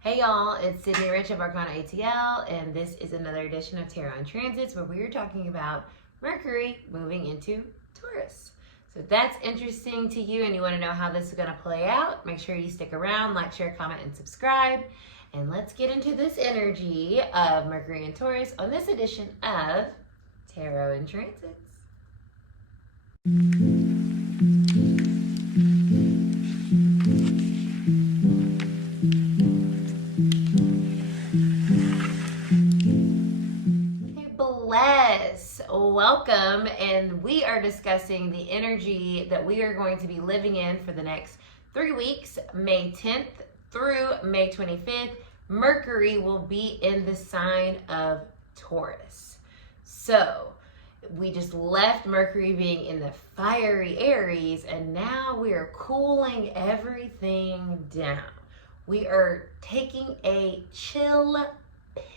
Hey y'all, it's Cidnee Rich of Arcana ATL, and this is another edition of Tarot and Transits where we are talking about Mercury moving into Taurus. So if that's interesting to you and you want to know how this is going to play out, make sure you stick around, like, share, comment, and subscribe. And let's get into this energy of Mercury and Taurus on this edition of Tarot and Transits. Welcome, and we are discussing the energy that we are going to be living in for the next 3 weeks, May 10th through May 25th. Mercury will be in the sign of Taurus. So we just left Mercury being in the fiery Aries, and now we are cooling everything down. We are taking a chill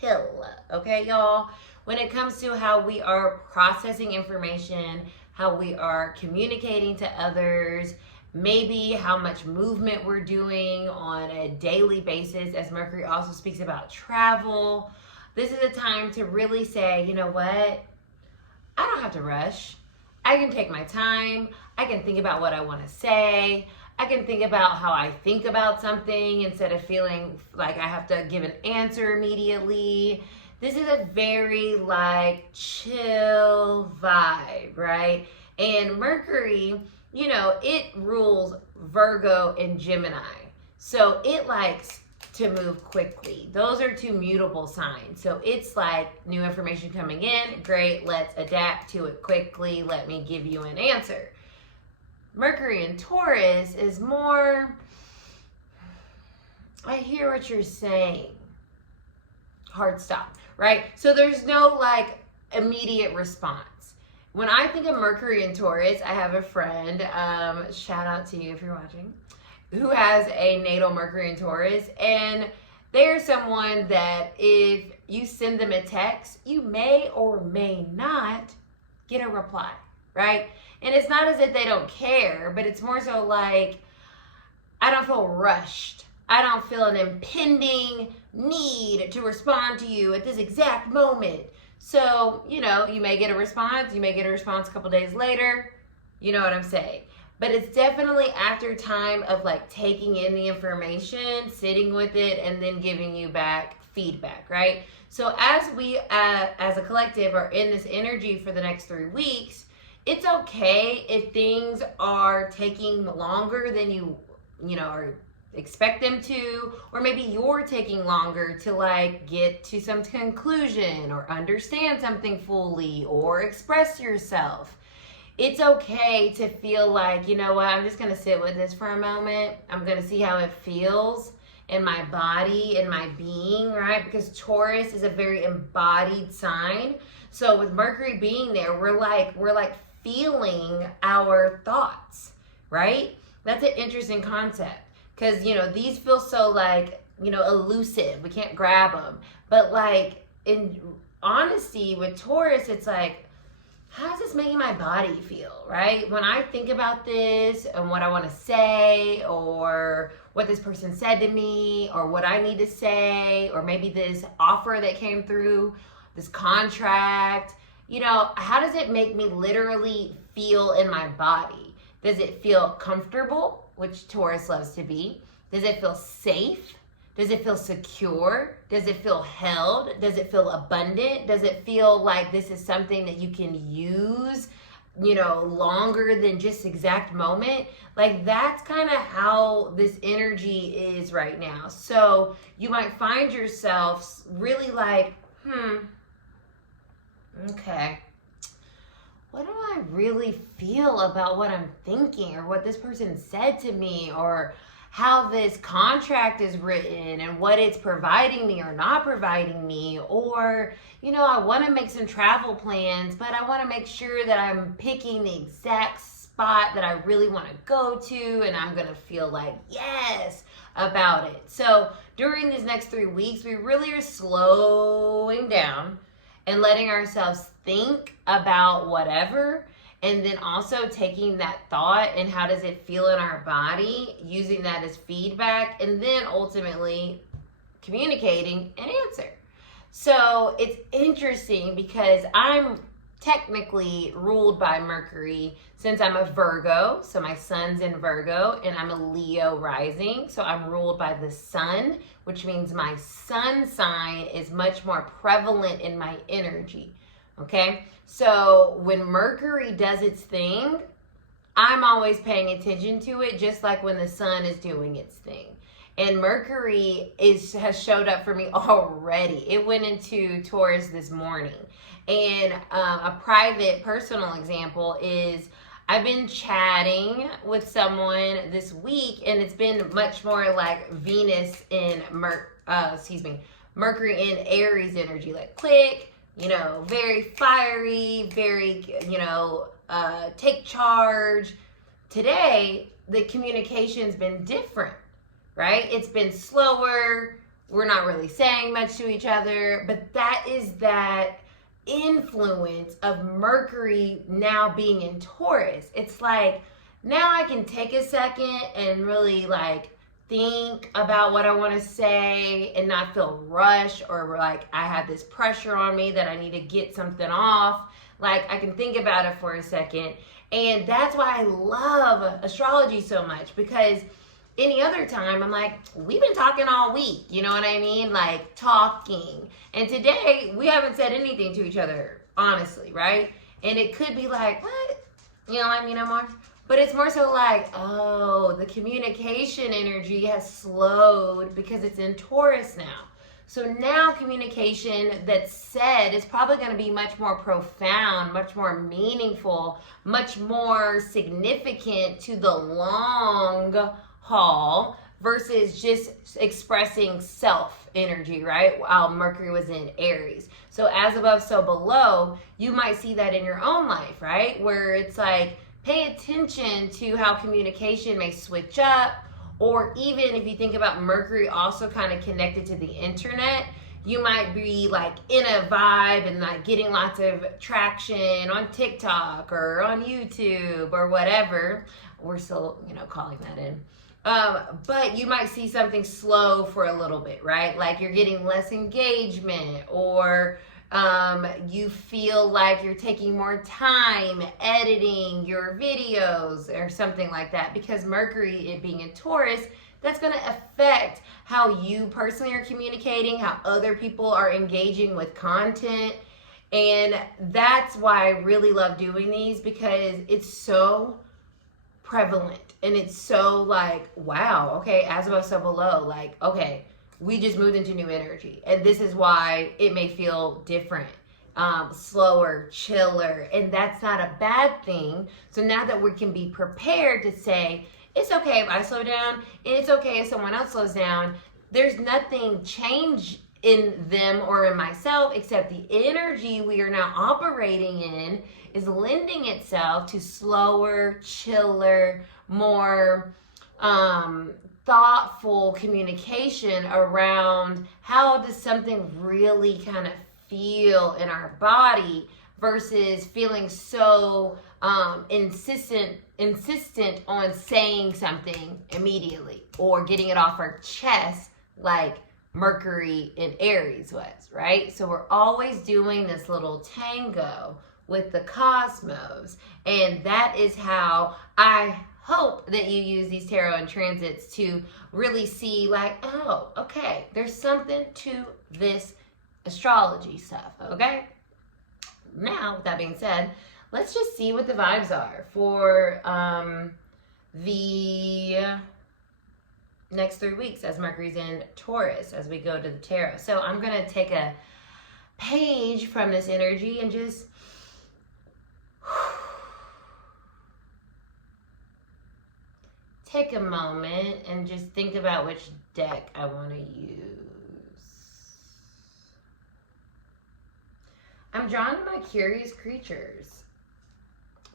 pill, okay, y'all? When it comes to how we are processing information, how we are communicating to others, maybe how much movement we're doing on a daily basis, as Mercury also speaks about travel. This is a time to really say, you know what? I don't have to rush. I can take my time. I can think about what I want to say. I can think about how I think about something instead of feeling like I have to give an answer immediately. This is a very chill vibe, right? And Mercury, you know, it rules Virgo and Gemini. So it likes to move quickly. Those are two mutable signs. So it's like new information coming in. Great, let's adapt to it quickly. Let me give you an answer. Mercury in Taurus is more, I hear what you're saying. Hard stop, right? So there's no immediate response. When I think of Mercury in Taurus, I have a friend, shout out to you if you're watching, who has a natal Mercury in Taurus, and they're someone that if you send them a text, you may or may not get a reply, right? And it's not as if they don't care, but it's more so like, I don't feel rushed. I don't feel an impending need to respond to you at this exact moment. So, you know, you may get a response. You may get a response a couple days later. You know what I'm saying? But it's definitely after time of taking in the information, sitting with it, and then giving you back feedback, right? So as we, as a collective, are in this energy for the next 3 weeks, it's okay if things are taking longer than you are expect them to, or maybe you're taking longer to get to some conclusion or understand something fully or express yourself. It's okay to feel like, you know what, I'm just gonna sit with this for a moment. I'm gonna see how it feels in my body, in my being, right? Because Taurus is a very embodied sign. So with Mercury being there, we're feeling our thoughts, right? That's an interesting concept. Because, you know, these feel so elusive. We can't grab them. But in honesty with Taurus, it's how's this making my body feel, right? When I think about this and what I want to say, or what this person said to me, or what I need to say, or maybe this offer that came through, this contract, you know, how does it make me literally feel in my body? Does it feel comfortable, which Taurus loves to be? Does it feel safe? Does it feel secure? Does it feel held? Does it feel abundant? Does it feel like this is something that you can use, you know, longer than just exact moment? That's kind of how this energy is right now. So you might find yourself really okay, what do I really feel about what I'm thinking, or what this person said to me, or how this contract is written and what it's providing me or not providing me? Or, you know, I want to make some travel plans, but I want to make sure that I'm picking the exact spot that I really want to go to, and I'm going to feel yes about it. So during these next 3 weeks, we really are slowing down and letting ourselves think about whatever, and then also taking that thought and how does it feel in our body, using that as feedback, and then ultimately communicating an answer. So it's interesting because I'm technically ruled by Mercury since I'm a Virgo. So my sun's in Virgo and I'm a Leo rising. So I'm ruled by the sun, which means my sun sign is much more prevalent in my energy. Okay. So when Mercury does its thing, I'm always paying attention to it, just like when the sun is doing its thing. And Mercury has showed up for me already. It went into Taurus this morning. And a private personal example is I've been chatting with someone this week, and it's been much more like Venus in Mercury in Aries energy, like click, very fiery, very, take charge. Today, the communication's been different, right? It's been slower. We're not really saying much to each other, but that is that influence of Mercury now being in Taurus. It's like now I can take a second and really like think about what I want to say and not feel rushed or like I have this pressure on me that I need to get something off. Like I can think about it for a second. And that's why I love astrology so much, because any other time I'm like, we've been talking all week, you know what I mean? Like talking. And today we haven't said anything to each other, honestly, right? And it could be like, what? You know what I mean, Omar? But it's more so like, oh, the communication energy has slowed because it's in Taurus now. So now communication that's said is probably going to be much more profound, much more meaningful, much more significant to the long haul versus just expressing self energy, right? While Mercury was in Aries. So as above, so below, you might see that in your own life, right? Where it's like, pay attention to how communication may switch up. Or even if you think about Mercury also kind of connected to the internet, you might be like in a vibe and like getting lots of traction on TikTok or on YouTube or whatever. We're still, calling that in. But you might see something slow for a little bit, right? Like you're getting less engagement, or you feel like you're taking more time editing your videos or something like that, because Mercury, it being in Taurus, that's going to affect how you personally are communicating, how other people are engaging with content. And that's why I really love doing these, because it's so prevalent and it's so like, wow, okay, as above, so below, like, okay, we just moved into new energy. And this is why it may feel different, slower, chiller. And that's not a bad thing. So now that we can be prepared to say, it's okay if I slow down, and it's okay if someone else slows down. There's nothing change in them or in myself, except the energy we are now operating in is lending itself to slower, chiller, more thoughtful communication around how does something really kind of feel in our body, versus feeling so insistent on saying something immediately or getting it off our chest like Mercury in Aries was, right? So we're always doing this little tango with the cosmos, and that is how I hope that you use these tarot and transits to really see like, oh, okay, there's something to this astrology stuff, okay? Now, with that being said, let's just see what the vibes are for the next 3 weeks as Mercury's in Taurus as we go to the tarot. So I'm going to take a page from this energy and just take a moment and just think about which deck I want to use. I'm drawn to my curious creatures.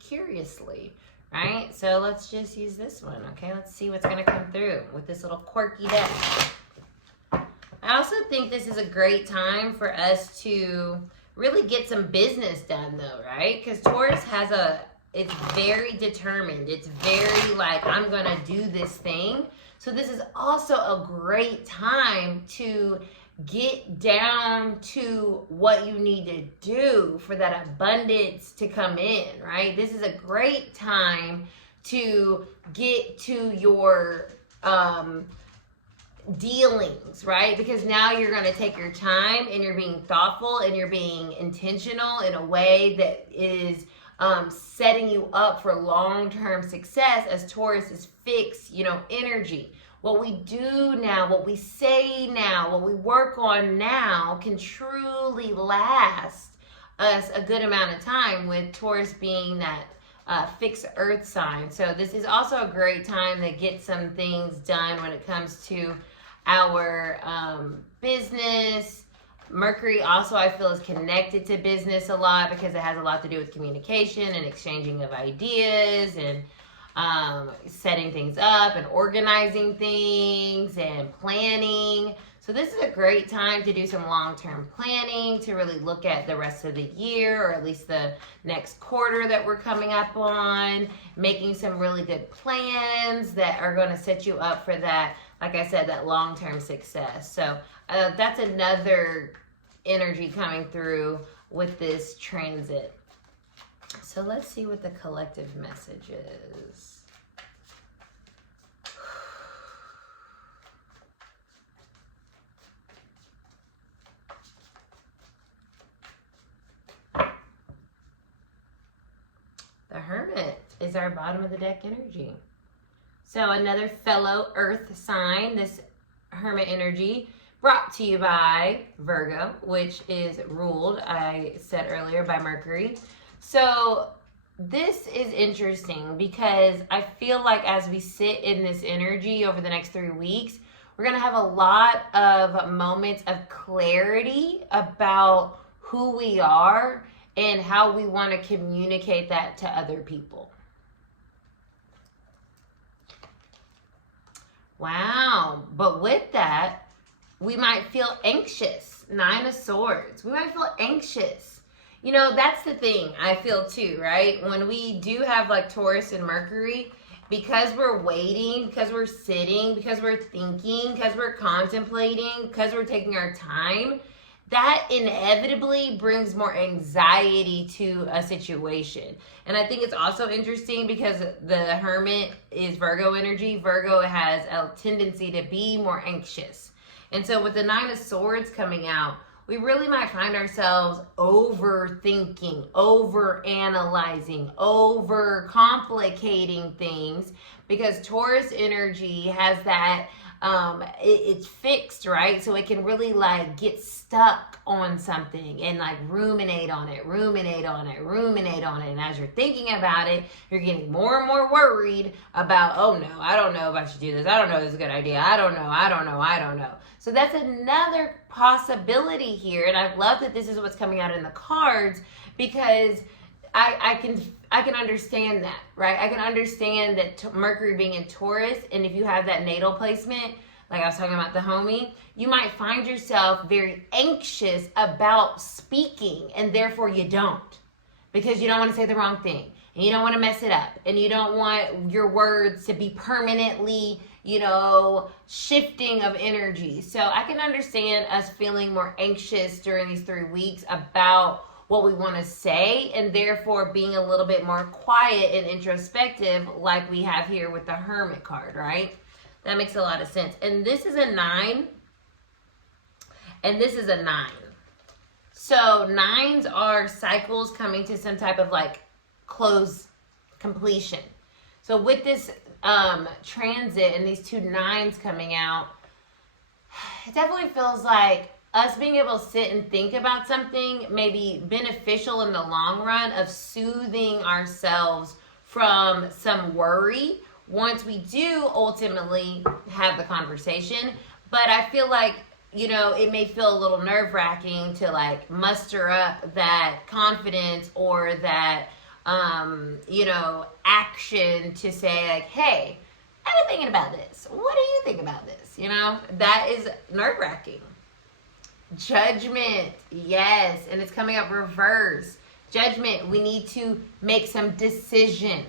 Curiously, right? So let's just use this one, okay? Let's see what's going to come through with this little quirky deck. I also think this is a great time for us to really get some business done, though, right? Because Taurus has a It's very determined. It's very like, I'm going to do this thing. So this is also a great time to get down to what you need to do for that abundance to come in, right? This is a great time to get to your dealings, right? Because now you're going to take your time and you're being thoughtful and you're being intentional in a way that is setting you up for long-term success, as Taurus is fixed, energy. What we do now, what we say now, what we work on now can truly last us a good amount of time, with Taurus being that fixed earth sign. So this is also a great time to get some things done when it comes to our business. Mercury also, I feel, is connected to business a lot because it has a lot to do with communication and exchanging of ideas and setting things up and organizing things and planning. So this is a great time to do some long-term planning, to really look at the rest of the year, or at least the next quarter that we're coming up on, making some really good plans that are going to set you up for that, like I said, that long-term success. So that's another energy coming through with this transit. So let's see what the collective message is. The Hermit is our bottom of the deck energy. So another fellow earth sign, this Hermit energy, brought to you by Virgo, which is ruled, I said earlier, by Mercury. So this is interesting because I feel like as we sit in this energy over the next 3 weeks, we're going to have a lot of moments of clarity about who we are and how we want to communicate that to other people. Wow. But with that, we might feel anxious. 9 of Swords. We might feel anxious. That's the thing I feel too, right? When we do have like Taurus and Mercury, because we're waiting, because we're sitting, because we're thinking, because we're contemplating, because we're taking our time, that inevitably brings more anxiety to a situation. And I think it's also interesting because the Hermit is Virgo energy. Virgo has a tendency to be more anxious. And so with the 9 of Swords coming out, we really might find ourselves overthinking, overanalyzing, overcomplicating things, because Taurus energy has that, it's fixed, right? So it can really like get stuck on something and like ruminate on it. And as you're thinking about it, you're getting more and more worried about, oh no, I don't know if I should do this. I don't know if this is a good idea. I don't know. So that's another possibility here. And I love that this is what's coming out in the cards, because I can understand that, right? I can understand that Mercury being in Taurus, and if you have that natal placement, like I was talking about the homie, you might find yourself very anxious about speaking, and therefore you don't, because you don't want to say the wrong thing, and you don't want to mess it up, and you don't want your words to be permanently, shifting of energy. So I can understand us feeling more anxious during these 3 weeks about what we want to say, and therefore being a little bit more quiet and introspective, like we have here with the Hermit card, right? That makes a lot of sense. And this is a 9, and this is a 9. So 9s are cycles coming to some type of like close, completion. So with this transit and these 2 9s coming out, it definitely feels like us being able to sit and think about something may be beneficial in the long run of soothing ourselves from some worry once we do ultimately have the conversation. But I feel like, it may feel a little nerve-wracking to like muster up that confidence or that, action to say like, hey, I've been thinking about this. What do you think about this? That is nerve-wracking. Judgment, yes, and it's coming up reverse. Judgment, we need to make some decision.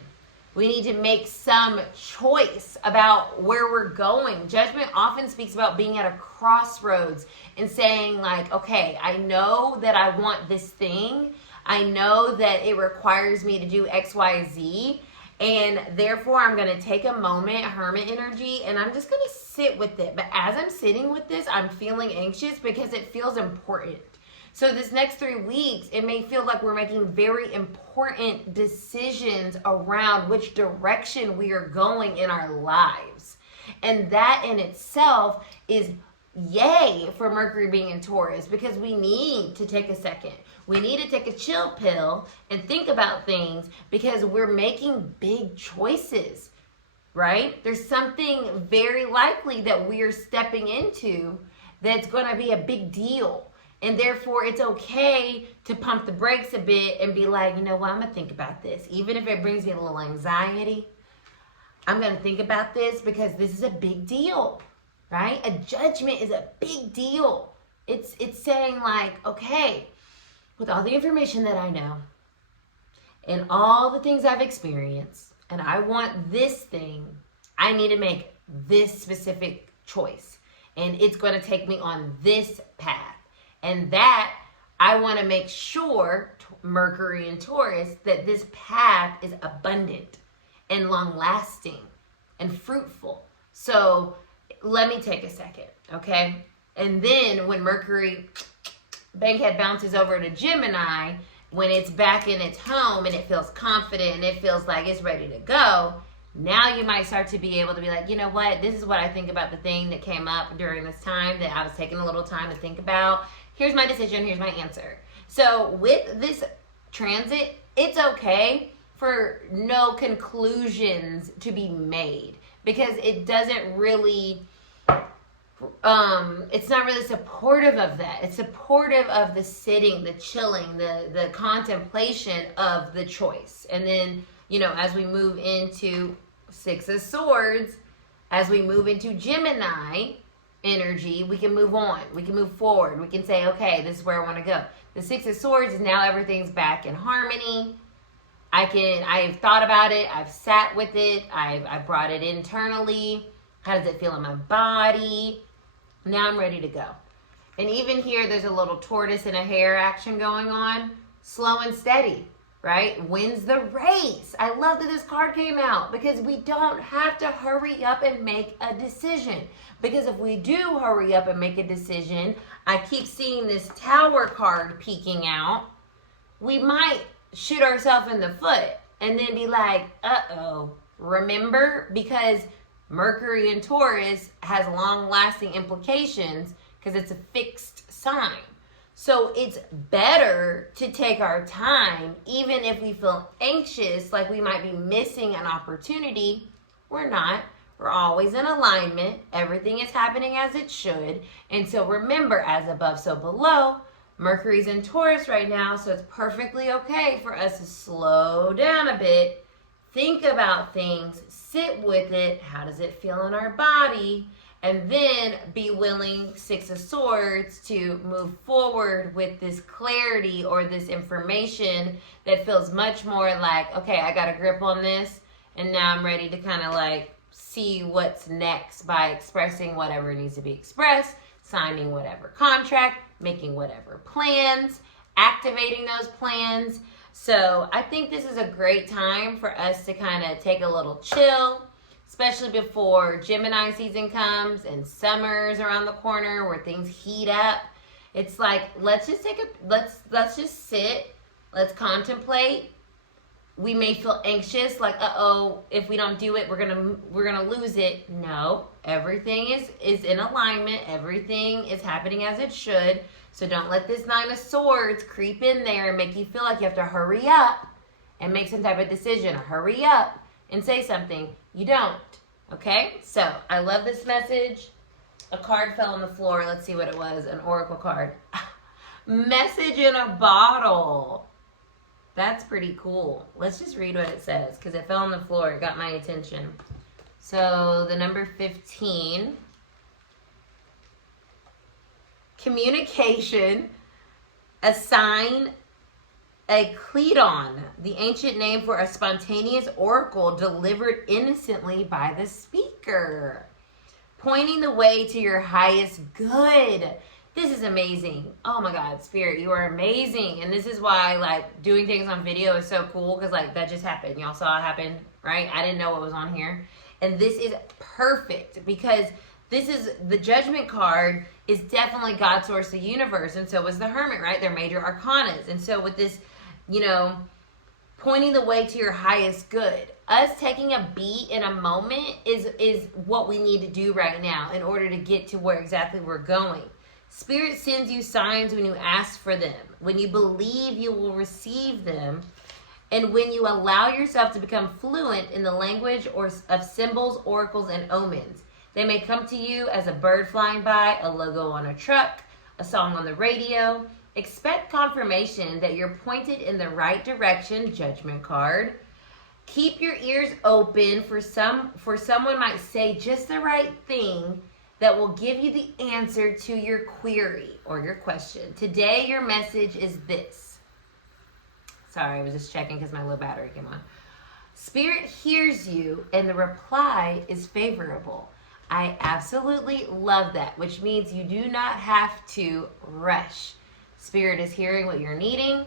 We need to make some choice about where we're going. Judgment often speaks about being at a crossroads and saying like, okay, I know that I want this thing. I know that it requires me to do X, Y, Z. And therefore, I'm going to take a moment, hermit energy, and I'm just going to sit with it. But as I'm sitting with this, I'm feeling anxious because it feels important. So this next 3 weeks, it may feel like we're making very important decisions around which direction we are going in our lives. And that in itself is yay for Mercury being in Taurus, because we need to take a second. We need to take a chill pill and think about things, because we're making big choices, right? There's something very likely that we are stepping into that's going to be a big deal. And therefore, it's okay to pump the brakes a bit and be like, you know what, I'm going to think about this. Even if it brings me a little anxiety, I'm going to think about this because this is a big deal, right? A judgment is a big deal. It's saying like, okay, with all the information that I know and all the things I've experienced, and I want this thing, I need to make this specific choice. And it's going to take me on this path. And that, I want to make sure, Mercury and Taurus, that this path is abundant and long-lasting and fruitful. So let me take a second, okay? And then when Mercury, Bankhead, bounces over to Gemini, when it's back in its home and it feels confident and it feels like it's ready to go, now you might start to be able to be like, you know what? This is what I think about the thing that came up during this time that I was taking a little time to think about. Here's my decision. Here's my answer. So with this transit, it's okay for no conclusions to be made, because it doesn't really, it's not really supportive of that. It's supportive of the sitting, the chilling, the contemplation of the choice. And then, you know, as we move into Six of Swords, as we move into Gemini energy, we can move on. We can move forward. We can say, okay, this is where I want to go. The Six of Swords is now everything's back in harmony. I've thought about it. I've sat with it. I've brought it internally. How does it feel in my body? Now I'm ready to go. And even here, there's a little tortoise and a hare action going on. Slow and steady, right? Wins the race. I love that this card came out, because we don't have to hurry up and make a decision. Because if we do hurry up and make a decision, I keep seeing this Tower card peeking out, we might shoot ourselves in the foot and then be like, uh-oh, remember? Because Mercury in Taurus has long-lasting implications because it's a fixed sign. So it's better to take our time, even if we feel anxious, like we might be missing an opportunity. We're not. We're always in alignment. Everything is happening as it should. And so remember, as above, so below. Mercury's in Taurus right now, so it's perfectly okay for us to slow down a bit, think about things, sit with it. How does it feel in our body? And then be willing, Six of Swords, to move forward with this clarity or this information that feels much more like, okay, I got a grip on this, and now I'm ready to kind of like see what's next by expressing whatever needs to be expressed, signing whatever contract, making whatever plans, activating those plans. So I think this is a great time for us to kind of take a little chill, especially before Gemini season comes and summer's around the corner where things heat up. It's like, let's just sit, let's contemplate. We may feel anxious, like, uh-oh, if we don't do it, we're gonna lose it. No, everything is in alignment. Everything is happening as it should. So don't let this Nine of Swords creep in there and make you feel like you have to hurry up and make some type of decision, or hurry up and say something. You don't, okay? So I love this message. A card fell on the floor. Let's see what it was. An oracle card. Message in a bottle. That's pretty cool. Let's just read what it says, because it fell on the floor. It got my attention. So the number 15. Communication, a sign a Cledon, the ancient name for a spontaneous oracle delivered innocently by the speaker, pointing the way to your highest good. This is amazing. Oh my God, Spirit, you are amazing. And this is why, like, doing things on video is so cool, because, like, that just happened. Y'all saw it happen, right? I didn't know what was on here. And this is perfect, because this is, the Judgment card is definitely God's source of the universe, and so is the Hermit, right? They're major arcanas. And so with this, you know, pointing the way to your highest good, us taking a beat in a moment is what we need to do right now in order to get to where exactly we're going. Spirit sends you signs when you ask for them, when you believe you will receive them, and when you allow yourself to become fluent in the language of symbols, oracles, and omens. They may come to you as a bird flying by, a logo on a truck, a song on the radio. Expect confirmation that you're pointed in the right direction, Judgment card. Keep your ears open for someone might say just the right thing that will give you the answer to your query or your question. Today, your message is this. Sorry, I was just checking because my low battery came on. Spirit hears you, and the reply is favorable. I absolutely love that, which means you do not have to rush. Spirit is hearing what you're needing.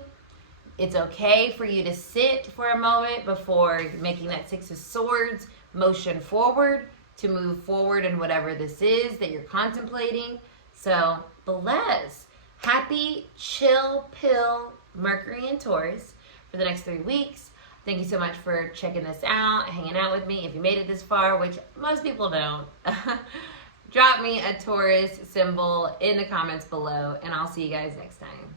It's okay for you to sit for a moment before making that Six of Swords motion forward, to move forward in whatever this is that you're contemplating. So, bless. Happy, chill, pill Mercury and Taurus for the next 3 weeks. Thank you so much for checking this out, hanging out with me. If you made it this far, which most people don't, drop me a Taurus symbol in the comments below, and I'll see you guys next time.